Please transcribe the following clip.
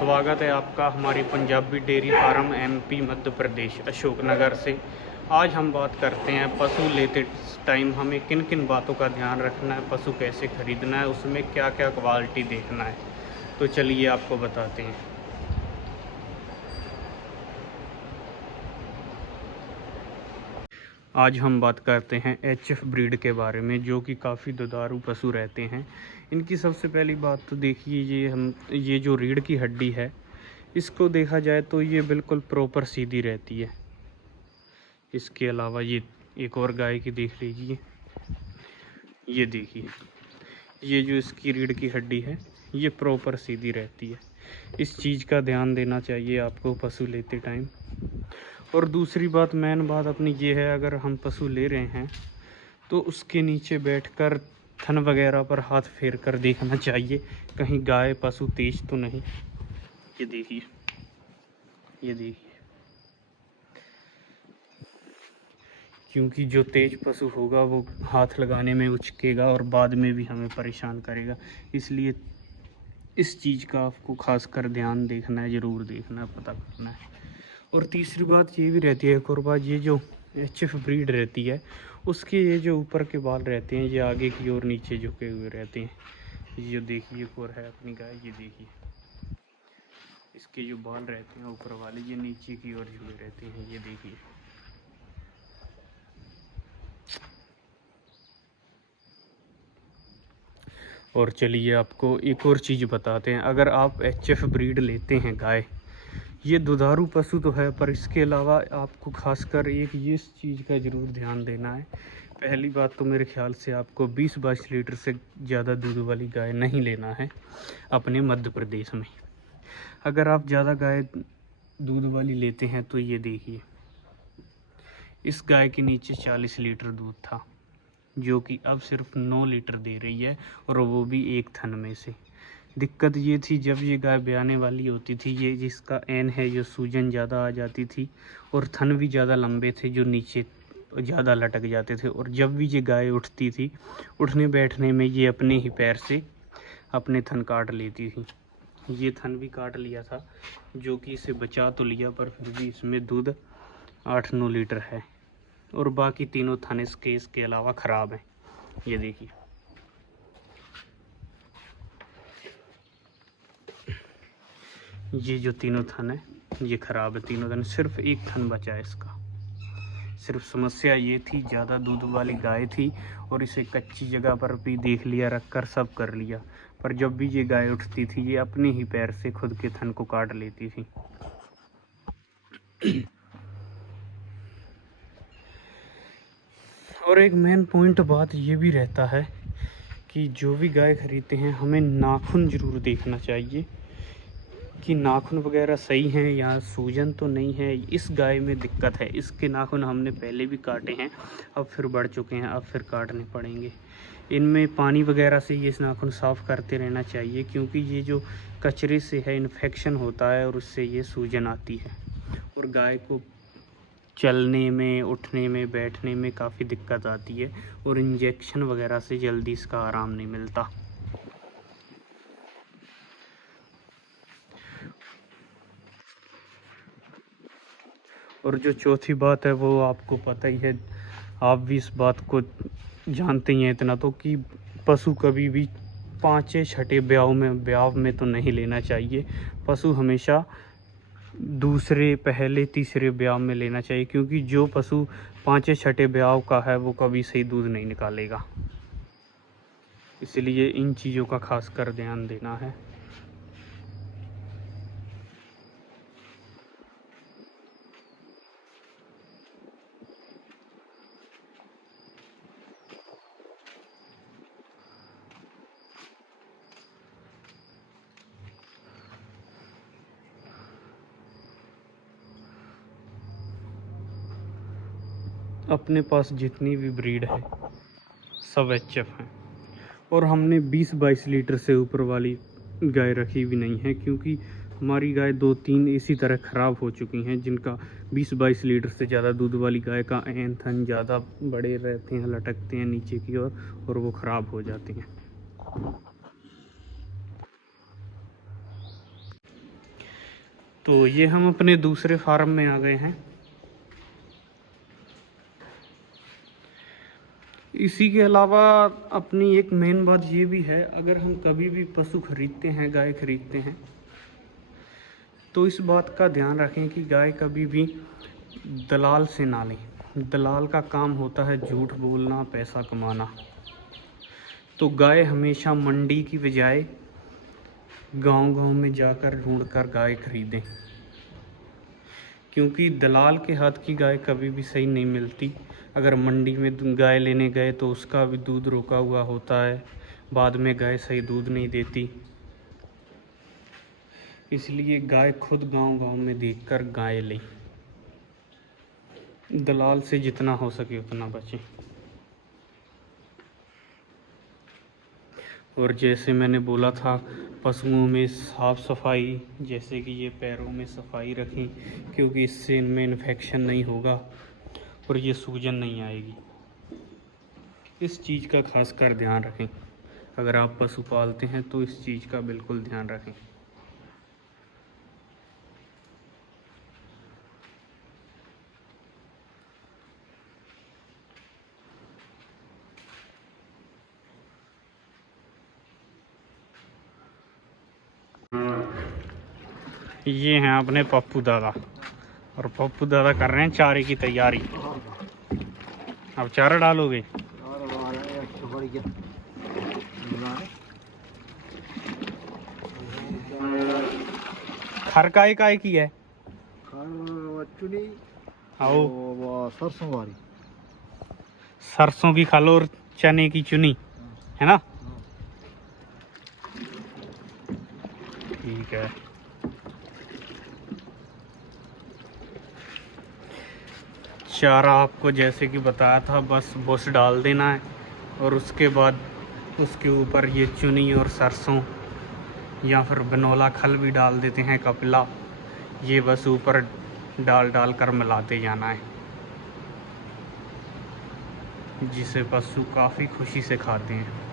स्वागत है आपका हमारी Punjabi dairy farm MP Madhya Pradesh Ashoknagar से। आज हम बात करते हैं पशु लेते टाइम हमें किन किन बातों का ध्यान रखना है, पशु कैसे ख़रीदना है, उसमें क्या क्या क्वालिटी देखना है। तो चलिए आपको बताते हैं। आज हम बात करते हैं एचएफ ब्रीड के बारे में, जो कि काफ़ी दुधारू पशु रहते हैं। इनकी सबसे पहली बात तो देखिए, ये जो रीढ़ की हड्डी है, इसको देखा जाए तो ये बिल्कुल प्रॉपर सीधी रहती है। इसके अलावा ये एक और गाय की देख लीजिए, ये देखिए, ये जो इसकी रीढ़ की हड्डी है ये प्रॉपर सीधी रहती है। इस चीज़ का ध्यान देना चाहिए आपको पशु लेते टाइम। और दूसरी बात, मेन बात अपनी ये है, अगर हम पशु ले रहे हैं तो उसके नीचे बैठकर थन वगैरह पर हाथ फेर कर देखना चाहिए कहीं गाय पशु तेज तो नहीं। ये देखिए, ये देखिए, क्योंकि जो तेज पशु होगा वो हाथ लगाने में उचकेगा और बाद में भी हमें परेशान करेगा। इसलिए इस चीज़ का आपको खासकर ध्यान देखना है, ज़रूर देखना है, पता करना है। और तीसरी बात ये भी रहती है, एक और बात, ये जो एचएफ ब्रीड रहती है उसके ये जो ऊपर के बाल रहते हैं ये आगे की ओर नीचे झुके हुए रहते हैं। ये देखिए, एक और है अपनी गाय, ये देखिए, इसके जो बाल रहते हैं ऊपर वाले ये नीचे की ओर झुके रहते हैं, ये देखिए। और चलिए आपको एक और चीज़ बताते हैं। अगर आप एचएफ ब्रीड लेते हैं गाय, ये दुधारू पशु तो है, पर इसके अलावा आपको खासकर एक ये इस चीज़ का ज़रूर ध्यान देना है। पहली बात तो मेरे ख्याल से आपको 20-22 लीटर से ज़्यादा दूध वाली गाय नहीं लेना है अपने मध्य प्रदेश में। अगर आप ज़्यादा गाय दूध वाली लेते हैं तो ये देखिए, इस गाय के नीचे 40 लीटर दूध था, जो कि अब सिर्फ 9 लीटर दे रही है, और वो भी एक थन में से। दिक्कत ये थी, जब ये गाय ब्याने वाली होती थी, ये जिसका एन है, जो सूजन ज़्यादा आ जाती थी और थन भी ज़्यादा लंबे थे जो नीचे ज़्यादा लटक जाते थे। और जब भी ये गाय उठती थी, उठने बैठने में ये अपने ही पैर से अपने थन काट लेती थी। ये थन भी काट लिया था, जो कि इसे बचा तो लिया, पर फिर भी इसमें दूध 8-9 लीटर है। और बाकी तीनों थन इसके अलावा ख़राब हैं। ये देखिए, ये जो तीनों थन है ये ख़राब है, तीनों थन, सिर्फ एक थन बचा है इसका। सिर्फ समस्या ये थी, ज़्यादा दूध वाली गाय थी और इसे कच्ची जगह पर भी देख लिया, रख कर सब कर लिया, पर जब भी ये गाय उठती थी ये अपने ही पैर से खुद के थन को काट लेती थी। और एक मेन पॉइंट बात ये भी रहता है कि जो भी गाय खरीदते हैं हमें नाखून ज़रूर देखना चाहिए कि नाखून वगैरह सही हैं या सूजन तो नहीं है। इस गाय में दिक्कत है, इसके नाखून हमने पहले भी काटे हैं, अब फिर बढ़ चुके हैं, अब फिर काटने पड़ेंगे। इनमें पानी वगैरह से ये नाखून साफ़ करते रहना चाहिए, क्योंकि ये जो कचरे से है इन्फेक्शन होता है और उससे ये सूजन आती है और गाय को चलने में, उठने में, बैठने में काफ़ी दिक्कत आती है और इंजेक्शन वगैरह से जल्दी इसका आराम नहीं मिलता। और जो चौथी बात है वो आपको पता ही है, आप भी इस बात को जानते ही हैं इतना तो, कि पशु कभी भी 5-6 ब्याव में तो नहीं लेना चाहिए। पशु हमेशा दूसरे, पहले, तीसरे ब्याव में लेना चाहिए, क्योंकि जो पशु 5-6 ब्याव का है वो कभी सही दूध नहीं निकालेगा। इसलिए इन चीज़ों का खासकर ध्यान देना है। अपने पास जितनी भी ब्रीड है सब एचएफ हैं, और हमने 20-22 लीटर से ऊपर वाली गाय रखी भी नहीं है, क्योंकि हमारी गाय 2-3 इसी तरह ख़राब हो चुकी हैं, जिनका 20-22 लीटर से ज़्यादा दूध वाली गाय का एन थन ज़्यादा बड़े रहते हैं, लटकते हैं नीचे की ओर और वो ख़राब हो जाती हैं। तो ये हम अपने दूसरे फार्म में आ गए हैं। इसी के अलावा अपनी एक मेन बात ये भी है, अगर हम कभी भी पशु खरीदते हैं, गाय खरीदते हैं, तो इस बात का ध्यान रखें कि गाय कभी भी दलाल से ना लें। दलाल का काम होता है झूठ बोलना, पैसा कमाना। तो गाय हमेशा मंडी की बजाय गांव-गांव में जाकर ढूंढकर गाय खरीदें, क्योंकि दलाल के हाथ की गाय कभी भी सही नहीं मिलती। अगर मंडी में गाय लेने गए तो उसका भी दूध रोका हुआ होता है, बाद में गाय सही दूध नहीं देती। इसलिए गाय खुद गांव-गांव में देखकर गाय लें। दलाल से जितना हो सके उतना बचें। और जैसे मैंने बोला था, पशुओं में साफ़ सफाई, जैसे कि ये पैरों में सफाई रखें, क्योंकि इससे इनमें इन्फेक्शन नहीं होगा और ये सूजन नहीं आएगी। इस चीज़ का खासकर ध्यान रखें। अगर आप पशु पालते हैं तो इस चीज़ का बिल्कुल ध्यान रखें। ये हैं अपने पप्पू दादा, और पप्पू दादा कर रहे हैं चारे की तैयारी। अब चारा डालोगे? खर काय की है? चुनी आओ, सरसों वाली, सरसों की खल और चने की चुनी, है ना? ठीक है। चारा आपको जैसे कि बताया था, बस बुश डाल देना है और उसके बाद उसके ऊपर ये चुनी और सरसों या फिर बिनौला खल भी डाल देते हैं, कपिला। ये बस ऊपर डाल डाल कर मिलाते जाना है, जिसे पशु काफ़ी खुशी से खाते हैं।